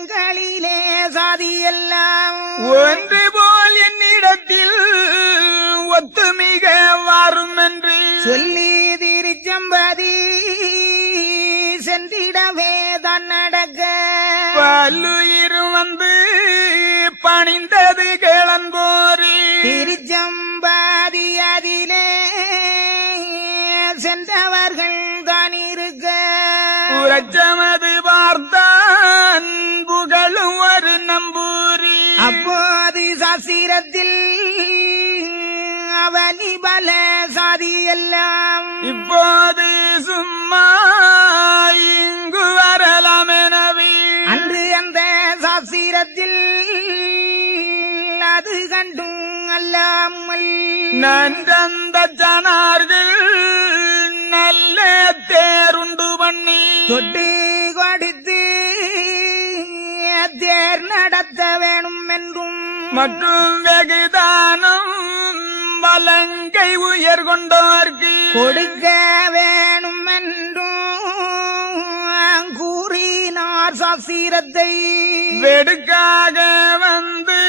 இடங்களிலே சாதி எல்லாம் ஒன்று போல் என்னிடத்தில் ஒத்துமிக வரும் என்று சொல்லி திருச்சம்பதி சென்றிடவே தான் நடக்க பல்லுயிர் வந்து பணிந்தது கிளம்போரி திருச்சம்பாதி அதிலே சென்றவர்கள் தான் இருக்க புரட்சமது பார்த்தான் புகழும் ஒரு நம்பூரி அப்போது சாசிரத்தில் அவனி பல சாதி எல்லாம் இப்போது சும்மா இங்கு வரலாம் எனவே அன்று அந்த சாசிரத்தில் அது கண்டும் அல்லாமல் நன்றந்த ஜனார்கள் நல்ல தேருண்டு பண்ணி தொட்டு கொடுத்து தேர் நடத்த வேணும் என்றும் மற்றும் வெகுதானம் வலங்கை உயர் கொண்டோர்க்கு கொடுக்க வேணும் என்றும் கூறினார் சாசிரத்தை வெடுக்காக வந்து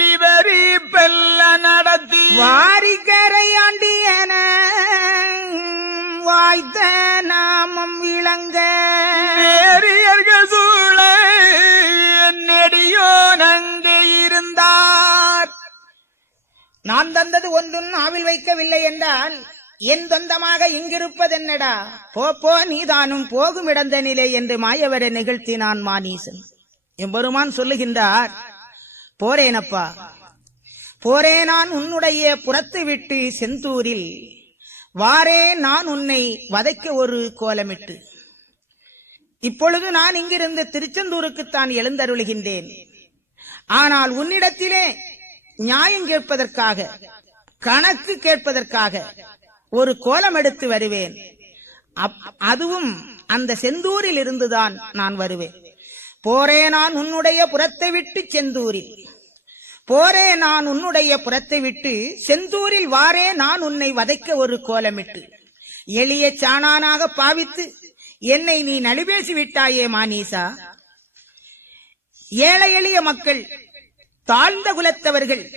விவரிப்பெல்ல நடத்தி வாரிக்கரையாண்டியன வாய்த்த நாமம் விளங்க நேரியர்கள் சூழ நெடியோன் அங்கே இருந்தார். நான் தந்தது ஒன்றும் நாவில் வைக்கவில்லை என்றால் என் சொந்தமாக இங்கிருப்பதென்னடா போ நீதானும் போகும் இடந்த நிலை என்று மாயவரை நிகழ்த்தினான் மானீசன். எம்பெருமான் சொல்லுகின்றார், போரேனப்பா போரே, நான் உன்னுடைய புறத்து விட்டு செந்தூரில் வாரே, நான் உன்னை வதைக்க ஒரு கோலமிட்டு. இப்பொழுது நான் இங்கிருந்து திருச்செந்தூருக்குத்தான் எழுந்தருளுகின்றேன். ஆனால் உன்னிடத்திலே நியாயம் கேட்பதற்காக, கணக்கு கேட்பதற்காக ஒரு கோலம் எடுத்து வருவேன். அதுவும் அந்த செந்தூரில் இருந்துதான் நான் வருவேன். போரே, நான் உன்னுடைய புறத்தை விட்டு செந்தூரில் போரே, நான் உன்னுடைய புறத்தை விட்டு செந்தூரில் வாரே, நான் உன்னை வதைக்க ஒரு கோலமிட்டு. எளிய சாணானாக பாவித்து என்னை நீ நடுபேசி விட்டாயே மானீசா. ஏழை எளிய மக்கள், தாழ்ந்த குலத்தவர்கள்